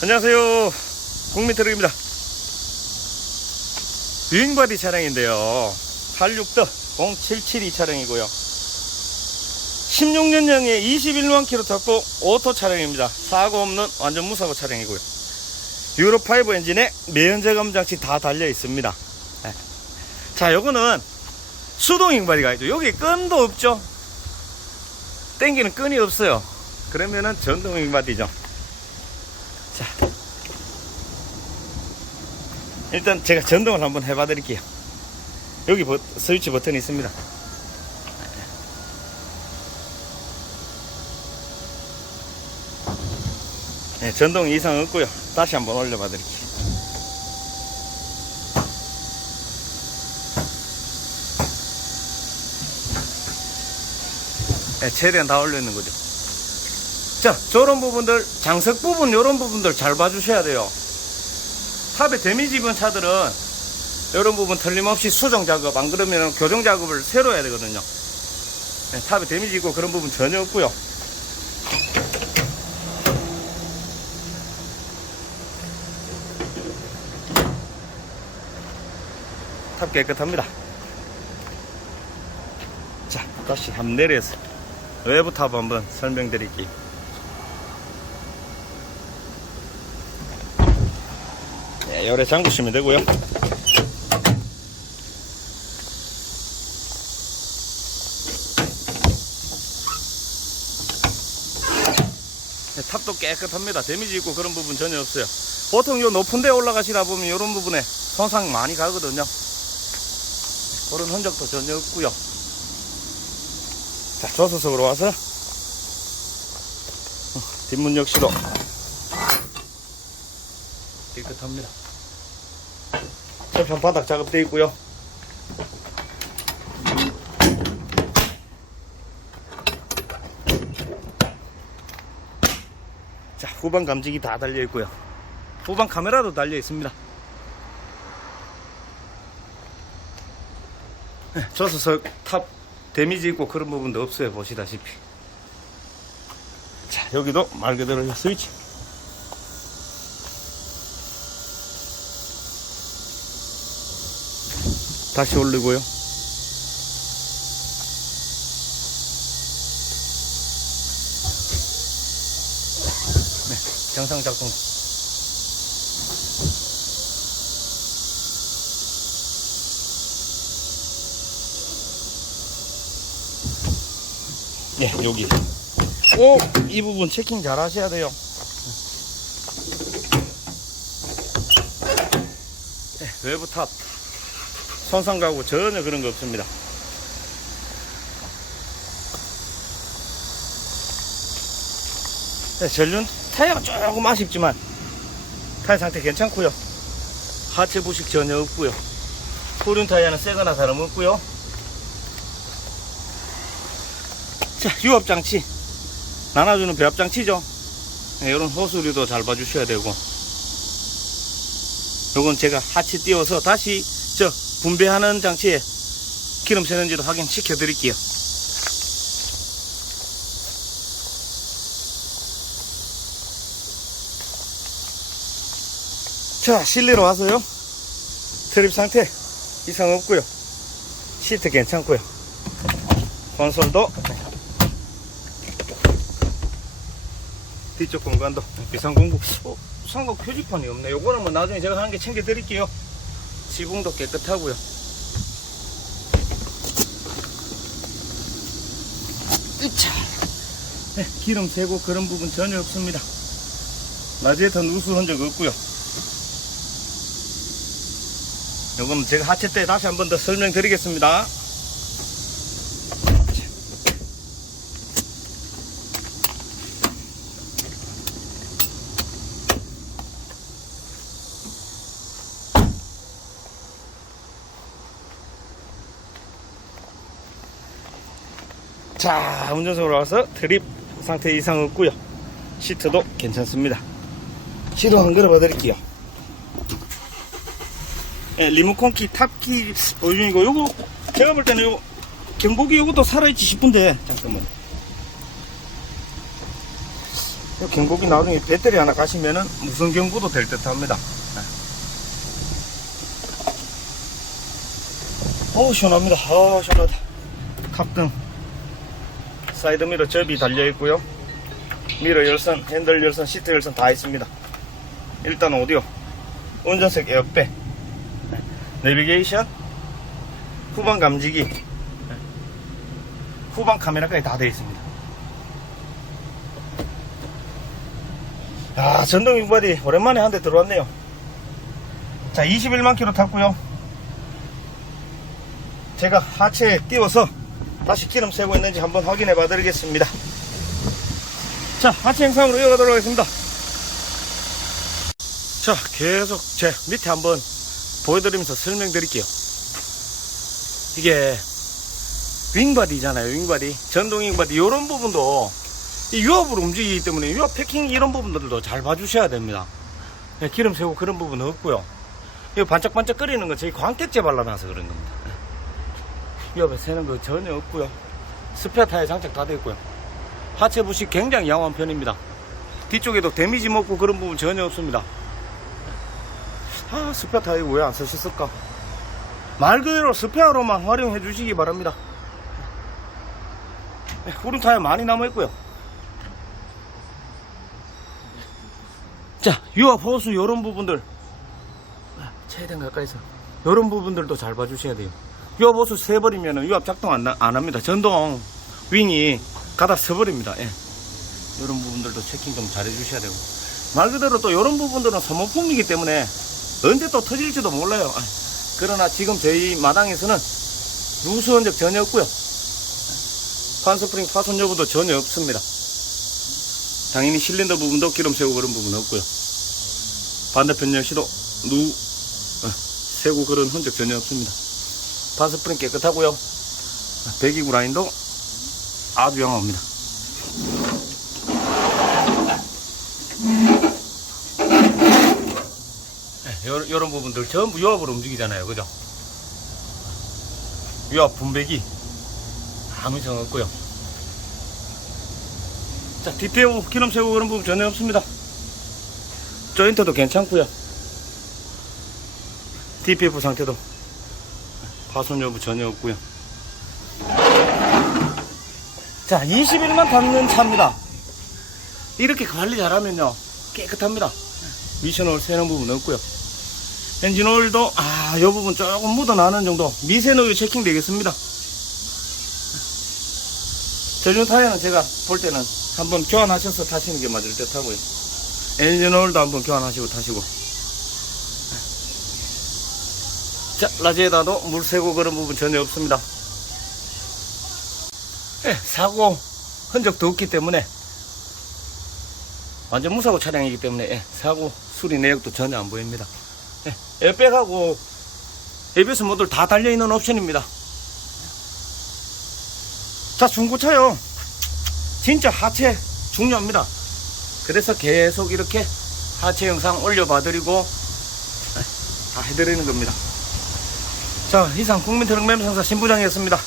안녕하세요. 국민트럭입니다. 유행바디 차량인데요. 86도 0772 차량이고요. 16년형에 21만 킬로 탔고 오토 차량입니다. 사고 없는 완전 무사고 차량이고요. 유로5 엔진에 매연제감 장치 다 달려 있습니다. 네. 자, 요거는 수동 잉바디가 있죠. 여기 끈도 없죠. 땡기는 끈이 없어요. 그러면은 전동 잉바디죠. 일단 제가 전동을 한번 해봐 드릴게요. 여기 버- 스위치 버튼이 있습니다. 네, 전동 이상 없고요. 다시 한번 올려봐 드릴게요. 네, 최대한 다 올려 있는 거죠. 자, 저런 부분들, 장석 부분, 요런 부분들 잘 봐주셔야 돼요. 탑에 데미지 입은 차들은 이런 부분 틀림없이 수정 작업, 안 그러면 교정 작업을 새로 해야 되거든요. 네, 탑에 데미지 있고 그런 부분 전혀 없고요. 탑 깨끗합니다. 자, 다시 한번 내려서 외부 탑 한번 설명드릴게요. 네, 열에 잠그시면 되고요. 네, 탑도 깨끗합니다. 데미지 있고 그런 부분 전혀 없어요. 보통 요 높은 데 올라가시다 보면 이런 부분에 손상 많이 가거든요. 그런 흔적도 전혀 없고요. 자, 조수석으로 와서 어, 뒷문 역시도 깨끗합니다. 철판 바닥 작업되어 있고요. 자, 후방 감지기 다 달려 있고요. 후방 카메라도 달려 있습니다. 네, 조수석 탑 데미지 있고 그런 부분도 없어요. 보시다시피. 자, 여기도 말 그대로 스위치. 다시 올리고요. 네, 정상 작동. 네, 여기. 꼭이 부분 체킹 잘 하셔야 돼요. 네, 외부 탑. 손상 가고 전혀 그런 거 없습니다. 네, 전륜 타이어가 조금 아쉽지만 타이어 상태 괜찮고요. 하체 부식 전혀 없고요. 후륜 타이어는 새거나 다름없고요. 자, 유압 장치. 나눠주는 배합 장치죠. 네, 이런 호수류도 잘 봐주셔야 되고. 요건 제가 하체 띄워서 다시 저 분배하는 장치에 기름 새는지도 확인시켜 드릴게요. 자, 실내로 와서요. 트립 상태 이상 없고요. 시트 괜찮고요. 건솔도 뒤쪽 공간도 비상 공구 어, 상각 표지판이 없네. 요거는 뭐 나중에 제가 하는 게 챙겨 드릴게요. 지붕도 깨끗하고요. 으차. 네, 기름 새고 그런 부분 전혀 없습니다. 라지에터 누수 흔적 없고요. 요건 제가 하체 때 다시 한번 더 설명드리겠습니다. 자, 운전석으로 와서 트립 상태 이상 없고요. 시트도 괜찮습니다. 시동 한 걸어 봐드릴게요. 예, 리모컨 키, 탑키 보여주니까 요거 제가 볼 때는 요거 경보기 요것도 살아있지 싶은데 잠깐만 이 경고기 나중에 배터리 하나 가시면은 무선 경고도 될 듯 합니다. 오, 시원합니다. 아, 시원하다. 탑등. 사이드미러 접이 달려 있고요. 미러 열선, 핸들 열선, 시트 열선 다 있습니다. 일단 오디오, 운전석 에어백, 내비게이션, 후방 감지기, 후방 카메라까지 다 되어 있습니다. 야, 전동 윙바디 오랜만에 한 대 들어왔네요. 자, 21만 킬로 탔고요. 제가 하체에 띄워서 다시 기름 새고 있는지 한번 확인해 봐 드리겠습니다. 자, 하체 영상으로 이어가도록 하겠습니다. 자, 계속 제 밑에 한번 보여드리면서 설명드릴게요. 이게 윙바디잖아요, 윙바디. 전동 윙바디. 이런 부분도 이 유압으로 움직이기 때문에 유압 패킹 이런 부분들도 잘 봐주셔야 됩니다. 예, 기름 새고 그런 부분은 없고요. 이 반짝반짝 거리는 건 저희 광택제 발라놔서 그런 겁니다. 예. 유압에 새는 거 전혀 없고요. 스페어 타이어 장착 다 되어 있고요. 하체 부식 굉장히 양호한 편입니다. 뒤쪽에도 데미지 먹고 그런 부분 전혀 없습니다. 아, 스페어 타이어 왜안 쓰셨을까? 말 그대로 스페어로만 활용해 주시기 바랍니다. 네, 후륜 타이어 많이 남아 있고요. 자, 유압 호수 요런 부분들 아, 최대한 가까이서 요런 부분들도 잘 봐주셔야 돼요. 유압 호수 세버리면 유압 작동 안, 나- 안 합니다. 전동 윙이 가다 서버립니다. 예. 요런 부분들도 체킹 좀 잘 해 주셔야 되고 말 그대로 또 요런 부분들은 소모품이기 때문에 언제 또 터질지도 몰라요. 아, 그러나 지금 저희 마당에서는 누수 흔적 전혀 없고요. 판스프링 파손 여부도 전혀 없습니다. 당연히 실린더 부분도 기름 새고 그런 부분 없고요. 반대편 역시도 누 어, 새고 그런 흔적 전혀 없습니다. 판스프링 깨끗하고요. 배기구 라인도 아주 양호합니다. 네, 이런 부분들 전부 유압으로 움직이잖아요. 그죠? 유압 분배기 아무 이상 없고요. 자, 디테일 기름 새고 그런 부분 전혀 없습니다. 조인트도 괜찮고요. DPF 상태도 파손 여부 전혀 없고요. 자, 21만 닿는 차입니다. 이렇게 관리 잘하면요 깨끗합니다. 미션올 새는 부분 없고요. 엔진 오일도 아, 이 부분 조금 묻어나는 정도 미세노유 체킹 되겠습니다. 전륜 타이어는 제가 볼 때는 한번 교환하셔서 타시는 게 맞을 듯 하고요. 엔진 오일도 한번 교환하시고 타시고. 자, 라지에다도 물 새고 그런 부분 전혀 없습니다. 예, 사고 흔적도 없기 때문에 완전 무사고 차량이기 때문에 예, 사고 수리 내역도 전혀 안 보입니다. 예, 에어백하고 ABS 모듈 다 달려있는 옵션입니다. 자, 중고차요. 진짜 하체 중요합니다. 그래서 계속 이렇게 하체 영상 올려봐 드리고 예, 다 해드리는 겁니다. 자, 이상 국민트럭 매매상사 신부장이었습니다.